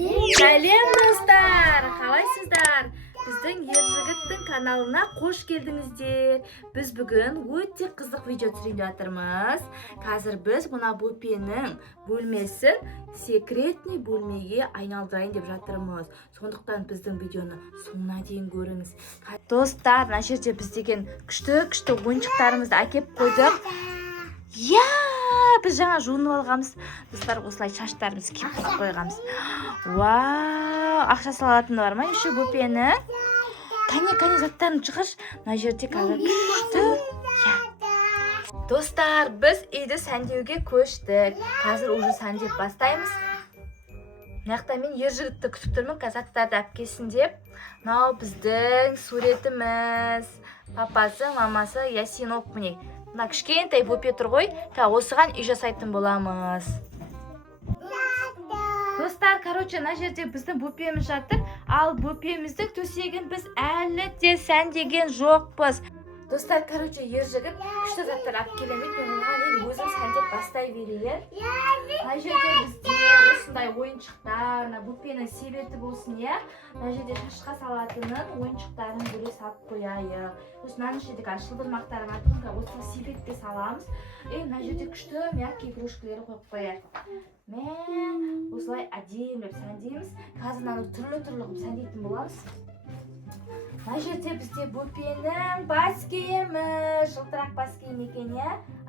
Сәлем достар, қалайсыздар? Біздің Ержігіттің каналына қош келдіңіздер. Біз бүгін өте қызық видео түсіріп жатырмыз. Қазір біз мына Бөпенің бөлмесін секретный бөлмеге айналдырайын деп жатырмыз. Сондықтан біздің видеоны соңына дейін көріңіз. Достар, мына жерде біз деген күшті ойыншықтарымызды әкеп қойдық. Біз жаңа жуынып алғанбыз. Достар, осылай шаштарымызды кептіріп қойғанбыз. Вау, ақша салатын бар ма еще Бөпені? Кәне заттарын шығаршы. Мына жерде қазір күшті. Достар, біз үйді сәндеуге көштік. Қазір уже сәндеп бастаймыз. Мынақта мен Ержігітті күтіп тұрмын, заттарды алып келсін деп. Мынау біздің суретіміз. Папасы, мамасы Ясин оп міне. Мына кішкентай Бөпе тұр ғой. Осыған үй жасайтын боламыз. Достар, мына жерде біздің Бөпеміз жатыр. Ал Бөпеміздің төсегін біз әлі де сәндеген жоқпыз. Достар, Ержігіт күшті заттар алып келемек. Мен оған өзім сәндеп бастай берейін. Мына жерде бізде осындай ойыншықтар, Бөпенің себеті болсын, е. Мына жерде шашқа салатынын ойыншықтарын бөле салып қояйық. Мына жерде шылбырмақтарын атып, осы себетке саламыз. Мына жерде күшті мягкий игрушкалар қойып қояйық. Мен осылай әдемілеп сәндейміз. Қазір түрлі қылып сәндейтін боламыз. Мына жерде бізде Бөпенің бас киімі, жылтырақ бас киім екен, е.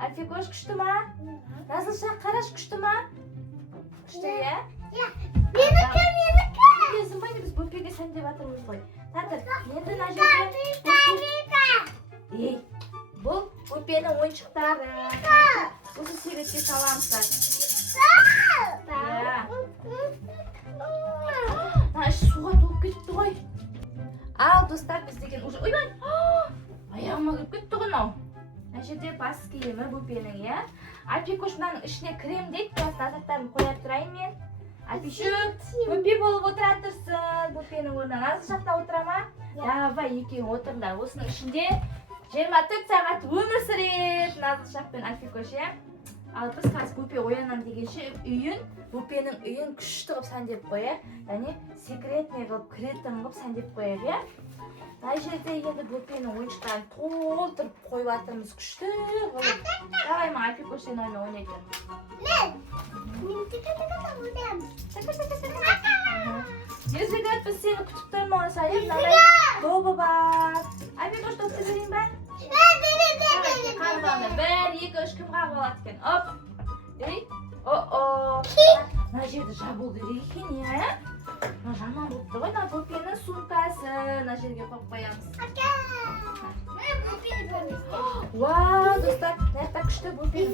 Альфикош күшті ма? Назылша, қараш күшті ма? Күшті, е? Менікі. Білесің бай, біз Бөпеге сәндеп атырмыз ғой. Татыр, енді мына жерде... Бұл Бөпенің ойыншықтары. Осы себетке саламыздар. Суға толып кетіпті ғой. Ал, достар, біз деген уже... Ойбай! Аяғыма кіріп кетті ғой мынау. Мына жерде бас киімі Бөпенің, е. Альпикош мынаның ішіне крем дейді. Заттарын қоя тұрайын мен. Альпишік, Бөпе болып отыра тұрсын. Бөпенің орнына Назыл жақта отыра ма? Давай, екеуің отырыңдар. Осының ішінде 24 сағат өмір сүреді Назыл шақ пен Альпикош, е. Ал біз қазір Бөпе оянам дегенше Бөпенің үйін күшті қылып сәндеп қояйық. Яғни секретный қылып, кіретін қылып сәндеп қояйық, е. Мына жерде енді Бөпенің ойыншықтарын толтырып қойып жатырмыз күшті қылып. Давай ма, Альпикош сен ойнайтын. Ержігіт, біз сені күтіп тұрмыз. Мынандай добы бар. Альпикош, допты берейін ба? Бір, екі, үш кім қағып алады екен. Оп. О-о. Мына жерді жабыл керек екен, е? Жаман болыпты ғой, Бөпенің сумкасы. Мына жерге қойып қоямыз. Вау, достар, мына күшті Бөпенің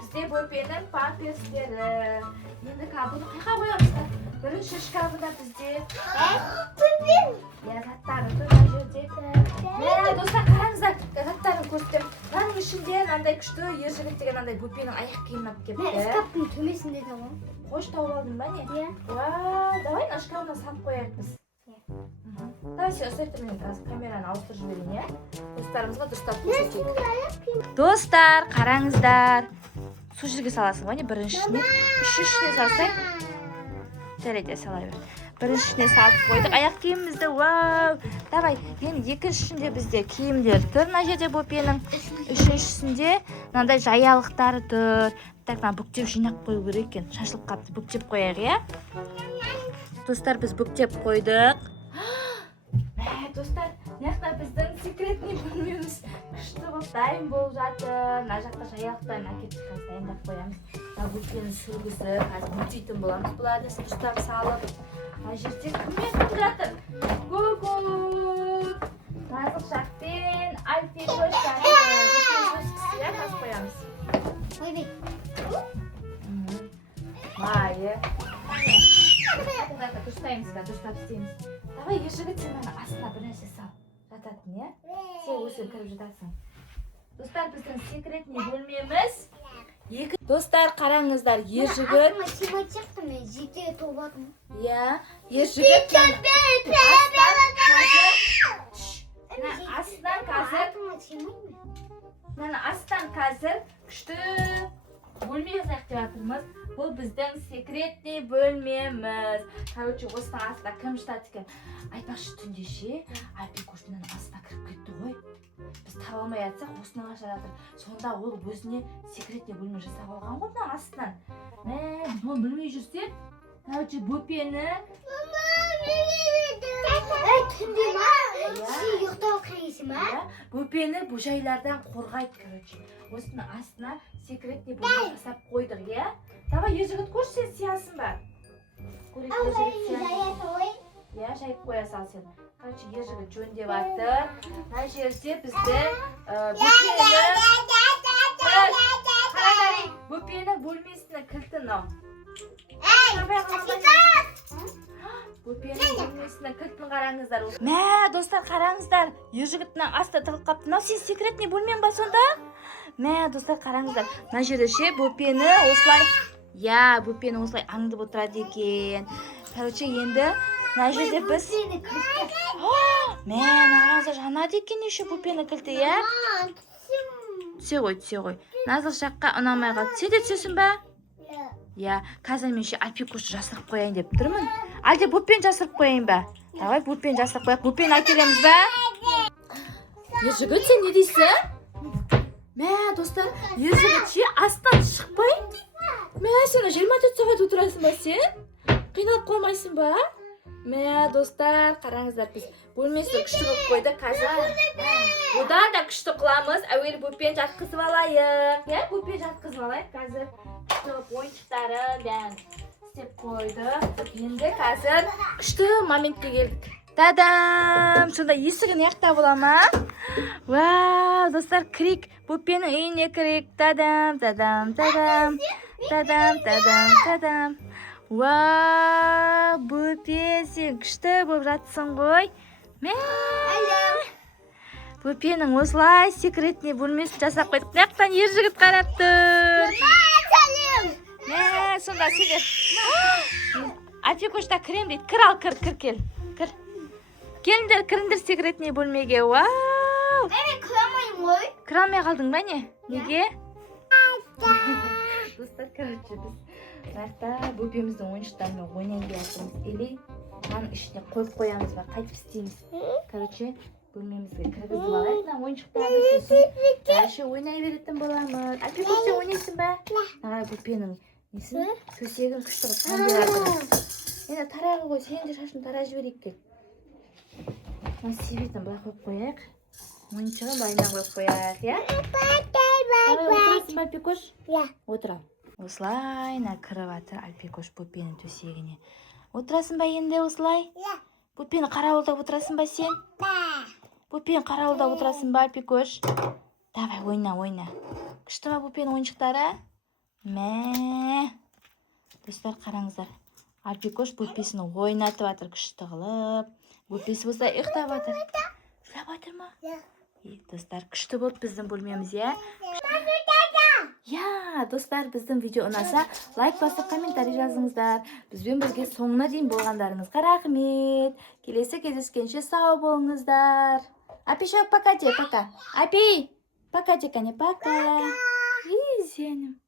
бізде Бөпенің памперстері. Енді бұны қайға қоямыз? Бірінші шкафыда бізде заттары тұр мына жерде. Достар, қараңыздар, заттарын көрсетем. Мынаның ішінде мынандай күшті Ержігіт деген Бөпенің аяқ киімін алып келіпті. Мен шкафтың төбесінде де ғой. Қош тауып алдың ба не? Вау, давай мына шкафына салып қояйық біз. Давай сен ұстай тұр, мен қазір камераны ауыстырып жіберейін, е. Достарымызға дұрыстап көрсетейік. Достар, қараңыздар. Су жерге саласың ғой, не? Біріншісіне, үшіншісіне салсаң. Жарайды, сала бер. Біріншісіне салып қойдық аяқ киімімізді. Вау! Давай, енді екіншісінде бізде киімдер тұр. Мына жерде Бөпенің. Үшіншісінде мынандай жаялықтары тұр. Так, бүктеп жинақ қою керек екен. Шашылып қапты, бүктеп қояйық, е? Достар, біз бүктеп қойдық. Достар, мынақта біздің секретный бөлмеміз күшті болып дайын болып жатыр. Мына жақта жаялықтарын әкетіп қазір дайындап қоямыз. Бөпенің сүлгісі қазір бүктейтін боламыз. Бұларды ұстап салып. Мына жерде кіммен кім жатыр? Гүгүт! Назыл шақпен Альпикош жатыр. Бөпенің сүлгісі қазір қоямыз. Ойбай. Майы. Дұрыстаймыз ба, дұрыстап істейміз. Давай, Ержігіт, сен мені астына бір нәрсе сал. Жататын, е? Сен өзің кіріп жатасың. Достар, біздің секретный бөлмеміз. Достар, қараңыздар, Ержігіт. Астыма симай сияқты мен жеке толбадым. Иә, Ержігіт. Астан қазір күшті бөлме жасайық деп жатырмыз. Бұл біздің секретный бөлмеміз. Короче, осының астында кім жатады екен? Айтпақшы, түнде ше, Альпикоштың астына кіріп кетті ғой. Біз таба алмай жатсақ, осының ашып жатыр. Сонда ол өзіне секретный бөлме жасап алған ғой мына астынан. Біз оны білмей жүрсек, короче, бөпені Түнде ма? Сен ұйықтап қайсың ма? бөпені бұжайлардан қорғайды, короче. Осының астына секретный бөлме жасап қойдық, иә? Давай, ержігіт көрші, сен сиясың ба? Иә, жайып қоя сал сен. Короче, ержігіт жөндеп атыр. Мына жерде біздің бөпені бөлмесінің кілті мынау. Бөпенің бөлмесінің кілтін қараңыздар. Мә, достар, қараңыздар. Ержігіттің асты тығылып қапты. Мынау сен секретный бөлмен ба сонда? Мә, достар, қараңыздар. Мына жерде ше бөпені осылай, я, бөпені осылай аңдып отырады екен. Короче, енді мына жерде біз мә, қараңыздар, жанады екен еше бөпені кілті, я? Түсе ғой. Назыл жаққа ұнамай қалды. Сен де түсесің ба? Я, қазір мен ше Альпикошты жасырып қояйын деп тұрмын. Әлде бөпені жасырып қояйын ба? Давай, бөпені жасырып қояйық. Бөпені әкелеміз ба? Ержігіт, сен не дейсің? Мә, достар, ержігіт ше астан шықпай. Мә, сен 24 сағат отырасың ба сен? Қиналып қалмайсың ба? Мә, достар, қараңыздар, біз бөлмесін күшті қылып қойдық. Қазір одан да күшті қыламыз. Әуелі бөпені жатқызып алайық. Я, бөпені жатқызып алайық. Қазір күшті ойыншықтары бәрін істеп қойдық. Енді қазір күшті моментке келдік. Тадам! Сонда есігі неяқта бола ма? Вау, достар, кірейік. Бөпенің үйіне кірейік. Тадам. Вау, бөпе, сен күшті болып жатсың ғой. Мә, бөпенің осылай секретный бөлмесін жасап қойдық. Неяқтан ержігіт қарап тұр. Мә, сонда сендер Альпикошта кірем дейді. Кір ал, кір кел. Кір. Келіңдер, кіріңдер секретный бөлмеге. Вау! Мен кірамайым ғой. Кіре алмай қалдың ба не? Неге? Достар, короче, біз мынақта бөпеміздің ойыншықтарымен ойнайын деп жатырмыз. Или мынаның ішіне қойып қоямыз ба? Қайтып істейміз. Короче, бөлмемізге кіргізіп алайық. Мына ойыншықтарды сосын дальше ойнай беретін боламыз. Альпикош, сен ойнайсың ба? Мына бөпенің несін төсегін күшті қылып таңдап жатырмыз. Енді тарағы ғой, сен де шашын тара жіберейік кел. Мына себетін былай қойып қояйық. Ойыншығын байынан қойып қояйық, иә? Отырасың ба, Альпикош? Отыр ал. Осылай кіріп атыр Альпикош бөпенің төсегіне. Отырасың ба енді осылай? Бөпені қарауылдап отырасың ба сен? Бөпені қарауылдап отырасың ба, Альпикош? Давай, ойна. Күшті ма бөпенің ойыншықтары? Мә. Достар, қараңыздар. Альпикош бөпесін ойнатып атыр күшті қылып. Бөпесі болса ұйықтап атыр. Ұйықтап атыр ма? Достар, күшті болып біздің бөлмеміз, иә? Я, достар, біздің видео ұнаса, лайк басып, комментарий жазыңыздар. Бізбен бірге соңына дейін болғандарыңызға рахмет. Келесі кездескенше сау болыңыздар. Апи, пока де, пока. Апи, пока де, кәне, пока. Сенім.